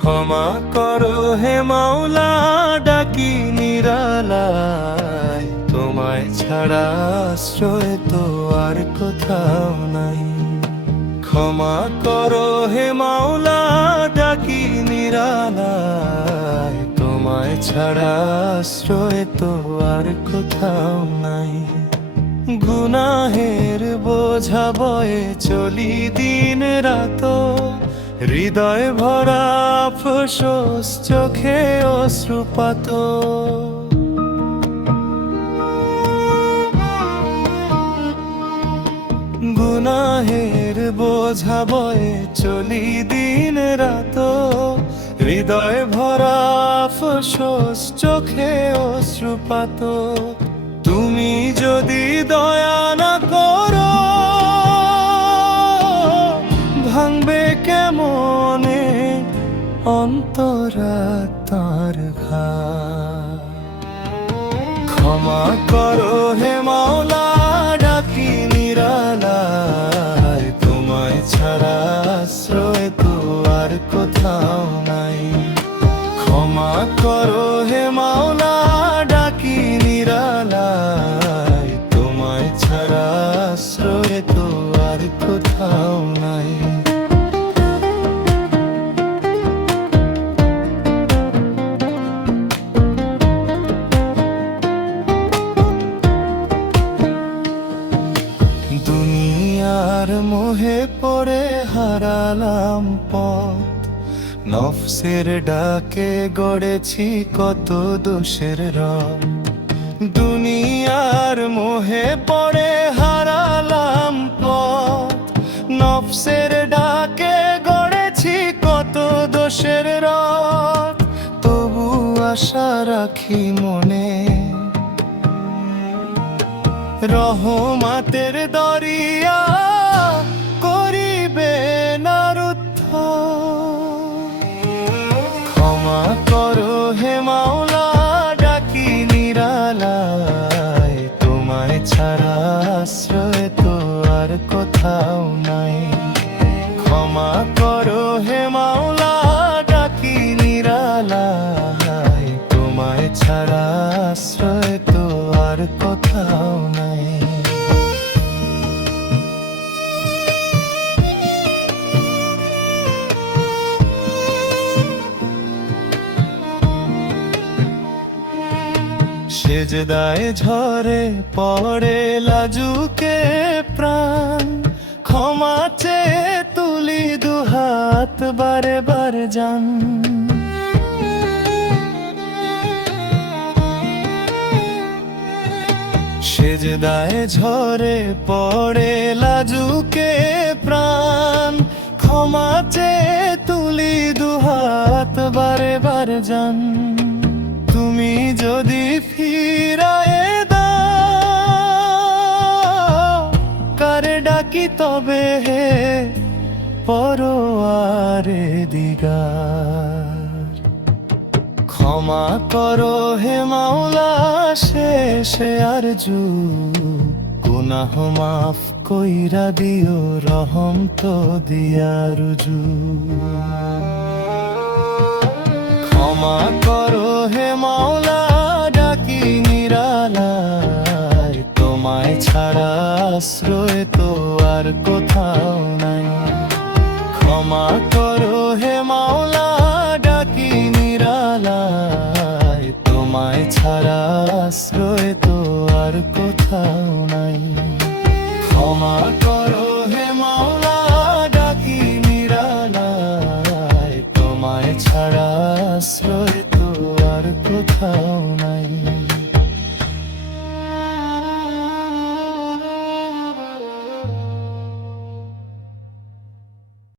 ক্ষমা করো হে মাওলা, ডাকি নিরালায়, তোমায় ছাড়া আশ্রয় তো আর কোথাও নাই। ক্ষমা করো হে মাওলা, ডাকি নিরালায়, তোমায় ছাড়া আশ্রয় তো আর কোথাও নাই। গুনাহের বোঝা বয়ে চলি দিন রাত, হৃদয় ভরা আফসোস, চোখে অশ্রুপাত। গুনাহের বোঝা বয়ে চলি দিন রাত, হৃদয় ভরা আফসোস, চোখে অশ্রুপাত। তুমি যদি দয়া না করো, ভাঙবে কেমনে অন্তরাত্মার ঘাট। ক্ষমা করো হে মাওলা, ডাকি নিরালায়, তোমায় ছাড়া আশ্রয় তো আর কোথাও নাই। ক্ষমা করো হে মাওলা, ডাকি নিরালায়, তোমায় ছাড়া আশ্রয় তো আর কোথাও নাই। দুনিয়ার মোহে পড়ে হারালাম পথ, নফসের ডাকে গড়েছি কত দোষের রব। দুনিয়ার মোহে পড়ে হারালাম পথ, নফসের ডাকে গড়েছি কত দোষের রব। তবু আশা রাখি মনে, রহমতের দরিয়া করিবে না রুদ্ধ। ক্ষমা করো হে মাওলা, ডাকি নিরালায়, তোমায় ছাড়া আশ্রয় তো আর কোথাও নাই। ক্ষমা করো হে মাওলা, ডাকি নিরালায়, তোমায় ছাড়া আশ্রয় তো আর কোথাও নাই। সেজদায় ঝরে পড়ে লাজুকে প্রাণ, ক্ষমা চেয়ে তুলি দুহাত বারে বারে জান। সেজদায় ঝরে পড়ে লাজুকে প্রাণ, ক্ষমা চেয়ে তুলি দুহাত বারে বারে জান। তুমি যদি ফিরায়ে দাও, কারে ডাকি তবে হে পরোয়ারে দিগার। ক্ষমা করো হে মাওলা, শেষে আরজু, গুনাহ মাফ কইরা দিও, রহম তো দিয়া রুজু। ক্ষমা করো হে মাওলা, ডাকি নিরালায়, তোমায় ছাড়া আশ্রয় তো আর কোথাও নাই। ক্ষমা করো হে মাওলা, ডাকি নিরালায়, তোমায় ছাড়া আশ্রয় তো আর কোথাও নাই। ক্ষমা